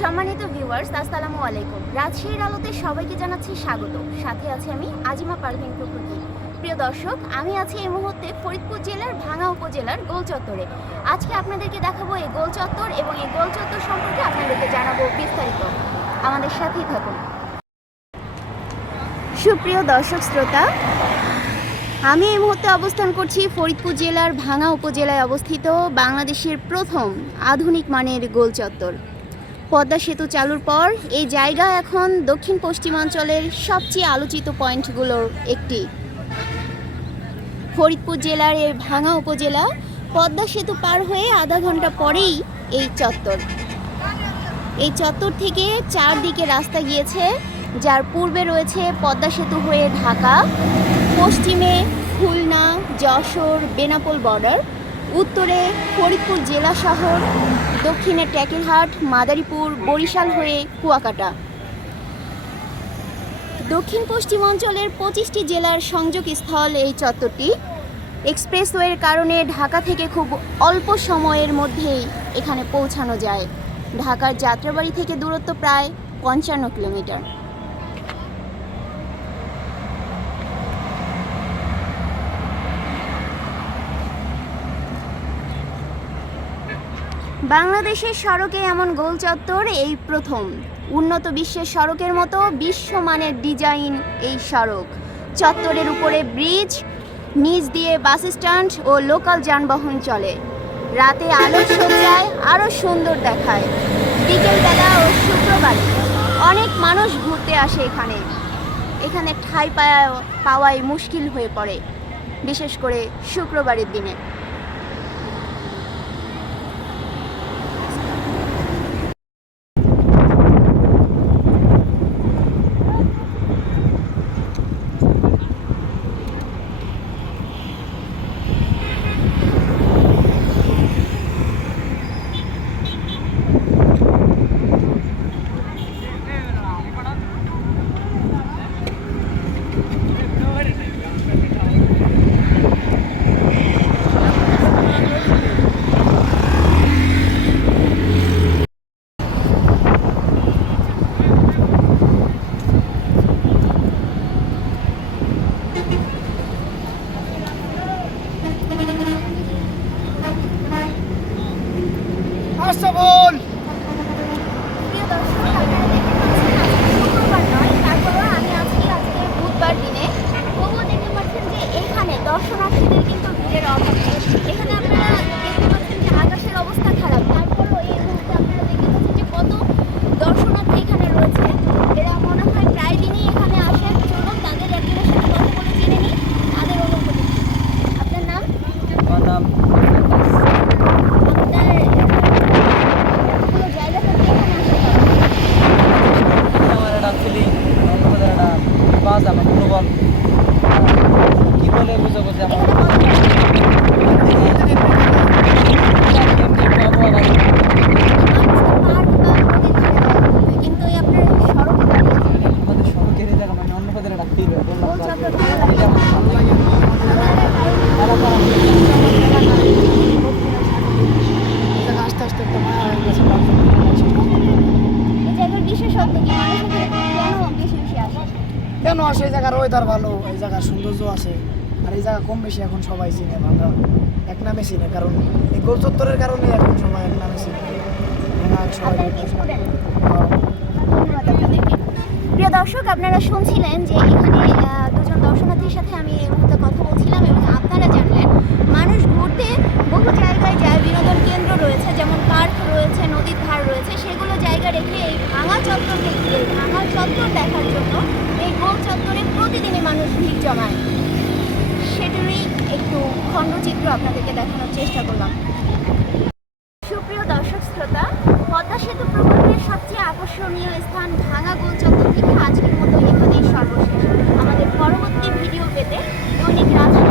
সম্মানিত ভিউয়ার্স, আসসালামু আলাইকুম। রাজশাহীর আলোতে সবাইকে জানাচ্ছি স্বাগত। সাথে আছি আমি আজিমা পারভিন প্রকৃতি। প্রিয় দর্শক, আমি আছি এই মুহূর্তে ফরিদপুর জেলার ভাঙ্গা উপজেলার গোল চত্বরে। আজকে আপনাদেরকে দেখাবো এই গোল চত্বর এবং এই গোল চত্বর সম্পর্কে আপনাদেরকে জানাবো বিস্তারিত। আমাদের সাথেই থাকুন। সুপ্রিয় দর্শক শ্রোতা, আমি এই মুহূর্তে অবস্থান করছি ফরিদপুর জেলার ভাঙ্গা উপজেলায় অবস্থিত বাংলাদেশের প্রথম আধুনিক মানের গোল চত্বর। পদ্মা সেতু চালুর পর এই জায়গা এখন দক্ষিণ পশ্চিমাঞ্চলের সবচেয়ে আলোচিত পয়েন্টগুলোর একটি। ফরিদপুর জেলার এই ভাঙ্গা উপজেলা পদ্মা সেতু পার হয়ে আধা ঘন্টা পরেই এই চত্বর। এই চত্বর থেকে চারদিকে রাস্তা গিয়েছে, যার পূর্বে রয়েছে পদ্মা সেতু হয়ে ঢাকা, পশ্চিমে খুলনা, যশোর, বেনাপোল বর্ডার, উত্তরে ফরিদপুর জেলা শহর, দক্ষিণে ট্যাকেরহাট, মাদারীপুর, বরিশাল হয়ে কুয়াকাটা। দক্ষিণ পশ্চিম অঞ্চলের 25টি জেলার সংযোগস্থল এই চত্বরটি। এক্সপ্রেসওয়ের কারণে ঢাকা থেকে খুব অল্প সময়ের মধ্যেই এখানে পৌঁছানো যায়। ঢাকার যাত্রাবাড়ি থেকে দূরত্ব প্রায় 55 কিলোমিটার। বাংলাদেশের সড়কে এমন গোল চত্বর এই প্রথম। উন্নত বিশ্বের সড়কের মতো বিশ্বমানের ডিজাইন এই সড়ক। চত্বরের উপরে ব্রিজ, নিচ দিয়ে বাস স্ট্যান্ড ও লোকাল যানবাহন চলে। রাতে আলোর সজ্জায় আরও সুন্দর দেখায়। বিকেলবেলা ও শুক্রবারে অনেক মানুষ ঘুরতে আসে এখানে ঠাঁই পাওয়াই মুশকিল হয়ে পড়ে, বিশেষ করে শুক্রবারের দিনে। প্রিয় দর্শক, আপনারা দেখতে পাচ্ছেন আজকে শুক্রবার নয়, তারপরেও আমি আজকে বুধবার দিনে। তবুও দেখতে পাচ্ছেন যে এখানে দর্শনার্থীদের কিন্তু ভিড়ের অভাব নেই। এখানে আপনারা দেখতে পাচ্ছেন যে আকাশের অবস্থা খারাপ, তারপরেও এই মুহূর্তে আপনারা দেখতে পাচ্ছেন যে কত দর্শনার্থী এখানে রয়েছে। এরা মনে হয় প্রায় দিনই এখানে আসেন। চলুন তাদের একজনের সাথে কথা বলে জেনে নিই তাদের অনুভূতি। আপনার নাম? আমার নাম আমার অনুভব কি বলে বুঝো বুঝে আমাদের সড়কের জায়গা মানে অন্য পদের রাখতে আস্তে আস্তে একটা মায়া হয়ে গেছে। কেন আসে? এই জায়গার ওয়েদার ভালো, এই জায়গার সৌন্দর্য আছে, আর এই জায়গা কম বেশি এখন সবাই চিনে, ভাঙ্গা এক নামে চিনে, কারণ এই গোল চত্বরের কারণে এখন সবাই এক নামে চিনে। প্রিয় দর্শক, আপনারা শুনছিলেন যে এখানে দুজন দর্শনার্থীর সাথে আমি এই মুহূর্তে কথা বলছিলাম এবং আপনারা জানলেন মানুষ ঘুরতে বহু জায়গায় যায়। বিনোদন কেন্দ্র রয়েছে, যেমন পার্ক রয়েছে, নদীর ধার রয়েছে, সেগুলো জায়গা রেখে এই ভাঙা চত্বর দেখার জন্য এই গোল চত্বরে প্রতিদিনই মানুষ ভিড় জমায়। সেটারই একটু খণ্ডচিত্র আপনাদেরকে দেখানোর চেষ্টা করলাম। সুপ্রিয় দর্শক শ্রোতা, পদ্মা সেতু প্রকল্পের সবচেয়ে আকর্ষণীয় স্থান ভাঙ্গা গোল চত্বর থেকে আজকের মতো এখানেই সর্বশেষ। আমাদের পরবর্তী ভিডিও পেতে দৈনিক রাজশাহী